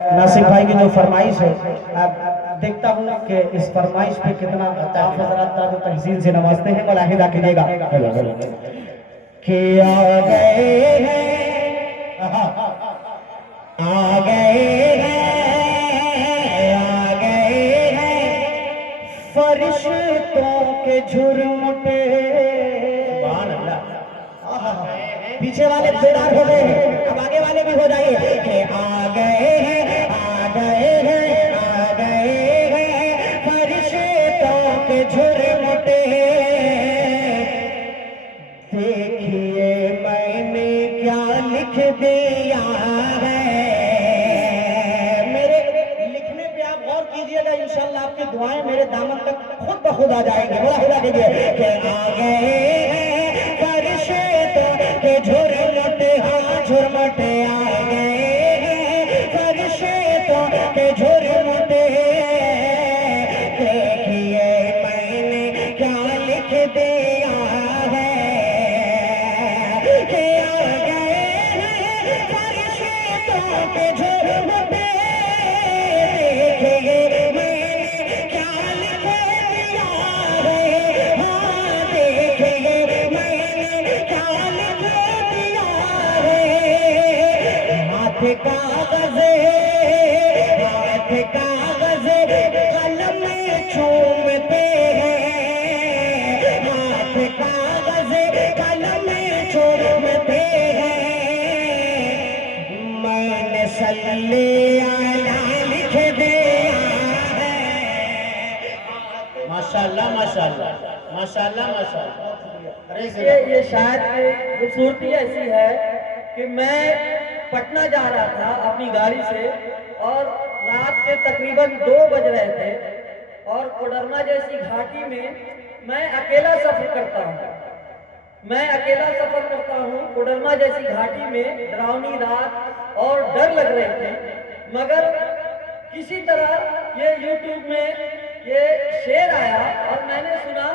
नासिक भाई की जो फरमाइश है, अब देखता हूँ कि इस फरमाइश पे कितना आप हजरात ताज़ तहसीन से नवाजते हैं। मुलाहिदा कीजिएगा कि आ गए हैं, आ गए हैं, आ गए हैं फरिश्तों के झुरमुटे। सुभान अल्लाह। पीछे वाले बेदार हो गए हैं, अब आगे वाले भी हो जाइए कि आ गए हैं, आ गए हैं, आ गए हैं फरिश्तों के झुरमुटे। देखिए मैंने क्या लिख दिया है। मेरे लिखने पे आप गौर कीजिएगा, इंशाल्लाह आपकी दुआएं मेरे दामन तक खुद ब खुद आ जाएंगे। बड़ा खुदा कीजिए कि आ गए हैं फरिश्तों के झुरमुटे, हाँ झुरमुटे आ गए हैं फरिश्तों के झुरमुटे। देखिए मैंने क्या लिख दिया है कि आ गए हैं फरिश्तों के झुरमुटे। देखिए मैंने क्या लिख दिया है, हाँ देखिए मैंने क्या लिख दिया है। हाथ कागज़, हाथ कागज़ कलम चूमते हैं, हाथ कागज़ कलम चूमते हैं। मैंने सल्ले अला लिख दिया है। माशाल्लाह माशाल्लाह माशाल्लाह माशाल्लाह। ये शायद खूबसूरती ऐसी है कि मैं पटना जा रहा था अपनी गाड़ी से और रात के तकरीबन 2 बज रहे थे और कोडरमा जैसी घाटी में मैं अकेला सफर करता हूँ। मैं अकेला सफर करता हूँ कोडरमा जैसी घाटी में, डरावनी रात और डर लग रहे थे, मगर किसी तरह ये यूट्यूब में ये शेर आया और मैंने सुना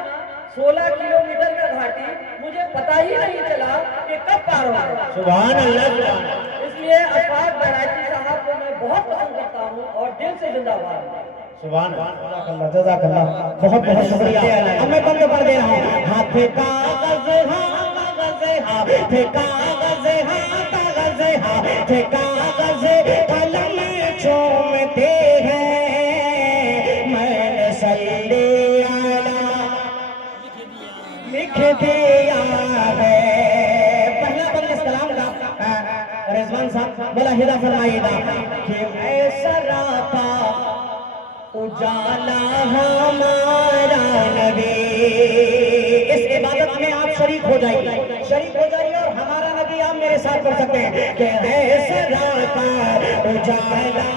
16 किलोमीटर का घाटी, मुझे पता ही नहीं चला कि कब पार हो गया। सुभान अल्लाह सुभान अल्लाह। इसलिए अशफाक बैरागी साहब को मैं बहुत पसंद करता हूँ और दिल से जिंदाबाद। सुभान अल्लाह, जज़ाकल्लाह, बहुत बहुत शुक्रिया। अब मैं बंद कर दे रहा हूँ। हाथ कागज़, हाँ कागज़, हाथ कागज़, हाँ कागज़, हाथ कागज़ कलम चूमते हैं। मैंने सल्ले अला लिख दिया है। पहला बंद सलाम का रिजवान साहब बला हिदा फरमाइएगा कि ऐसा राता उजाला हमारा नबी। इस इबादत में आप शरीक हो जाइए, शरीक हो जाइए और हमारा नबी आप मेरे साथ पढ़ सकते हैं कि ऐसा राता उजाला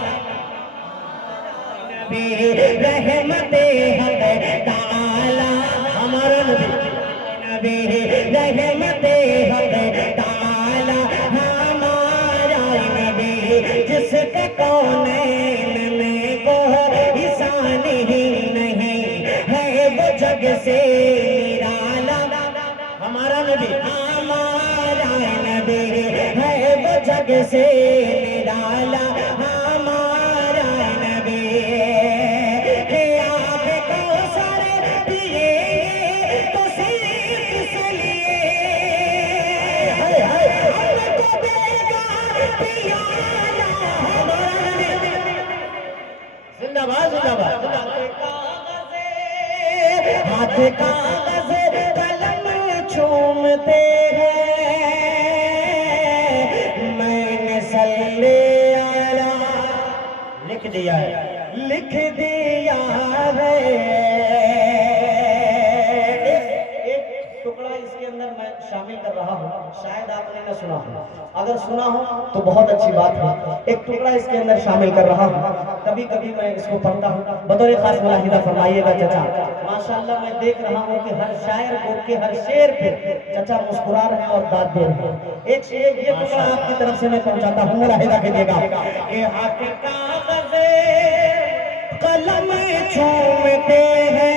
नबी रहमते हक ताला। हमारा नबी, नबी रहमते हक ताला हमारा नबी, जिसके कौनैन में को इंसानी ही नहीं है वो जग से निराला। हमारा नबी, हमारा नबी है वो जग से निराला। हमारा नबी के आप कौसर पिए तो सिर्फ इसलिए हमको देगा पियाला। हमारा नबी जिंदाबाद जिंदाबाद। हाथ कागज़ कलम चूमते हैं। मैंने सल्ले अला लिख दिया है, लिख दिया है। एक टुकड़ा इसके अंदर मैं शामिल कर रहा हूँ, शायद आपने न सुना हो, अगर सुना हो तो बहुत अच्छी बात है। एक टुकड़ा इसके अंदर शामिल कर रहा हूँ, कभी कभी मैं इसको पढ़ता हूँ। बतौर खास मुलाहिदा फरमाइएगा चाचा। माशाल्लाह मैं देख रहा हूँ कि हर शायर को के हर शेर पे चाचा मुस्कुरा रहे हैं और दाद दे रहे हैं। एक शेर ये टुकड़ा आपकी तरफ से मैं पहुंचाता हूँ, मुलाहिदा कीजिएगा कि हाथ कागज़ कलम चूमते हैं।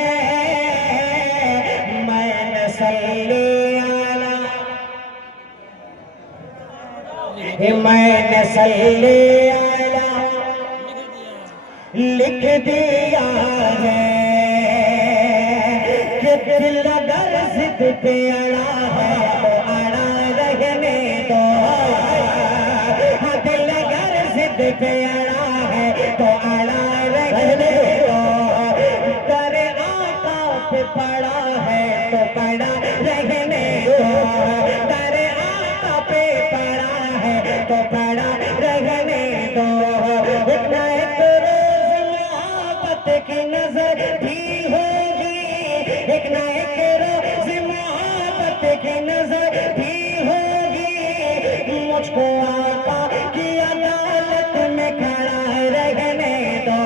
मैंने सल्ले अला मैंने सल्ले अला लिख दिया है कि दिल अगर जिद पे अड़ा है तो अड़ा रहने दो। हाँ, दिल अगर जिद पे अड़ा है तो अड़ा रहने दो। कर आका पे पड़ा है तो पड़ा रहने दो। कर आका पे पड़ा है तो पड़ा रहने दो। इतना एक रोज मोहब्बत की नजर भी होगी, एक ना एक रोज मोहब्बत की नजर भी होगी। मुझको आका की अदालत में खड़ा रहने दो।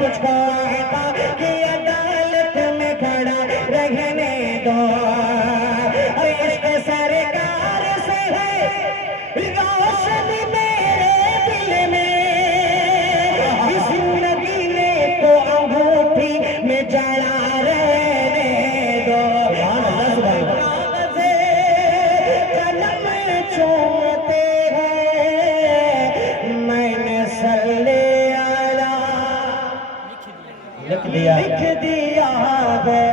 मुझको आका की अदालत में खड़ा रहने दो। और इश्क सरकार से है रोशनी मेरे दिल में। जिंदगी ने तो अंगूठी में जड़ा रहने दो। कागज़े कलम चूमते हैं मैंने सल्ले अला लिख दिया है।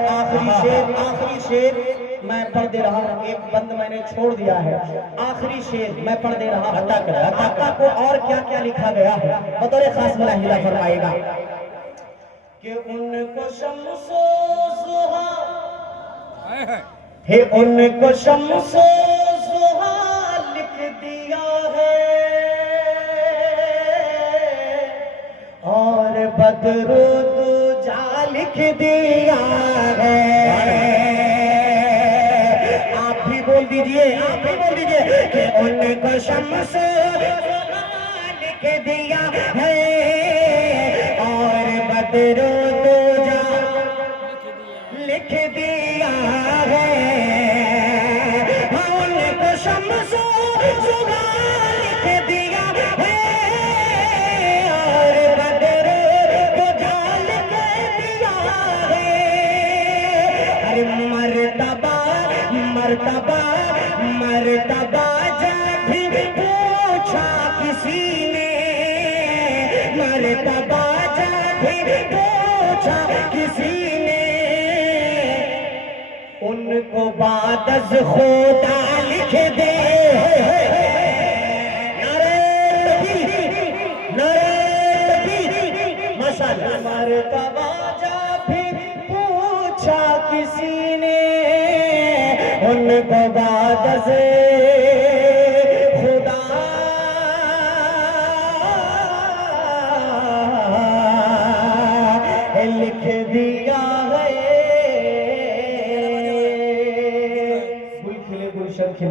आखिरी शेर मैं पढ़ दे रहा हूँ। एक बंद मैंने छोड़ दिया है। आखिरी शेर मैं पढ़ दे रहा हूँ। अता को और क्या क्या लिखा गया है बतौर खास मुलाहिजा फरमाएगा कि उनको शम्सो ज़ुहा है, उनको शम्सो ज़ुहा लिख दिया है और बदरो दुजा लिख दिया है। आप भी बोल दीजिए, आप भी बोल दीजिए कि उनको शम्सो ज़ुहा लिख दिया है और बदरो दुजा लिख दिया है। हाँ, उनको शम्सो ज़ुहा लिख दिया है और बदरो दुजा लिख दिया है। अरे मर्तबा मर्तबा मर्तबा जब भी पूछा किसी ने, मर्तबा जब भी पूछा किसी ने, उनको बादज खुदा लिख दे। नारे तकबीर, नारे तकबीर, माशाअल्लाह। मर्तबा जब भी पूछा किसी ने, उनको बादज खुदा लिख दिया है। गुल खिले गुलशन खिले।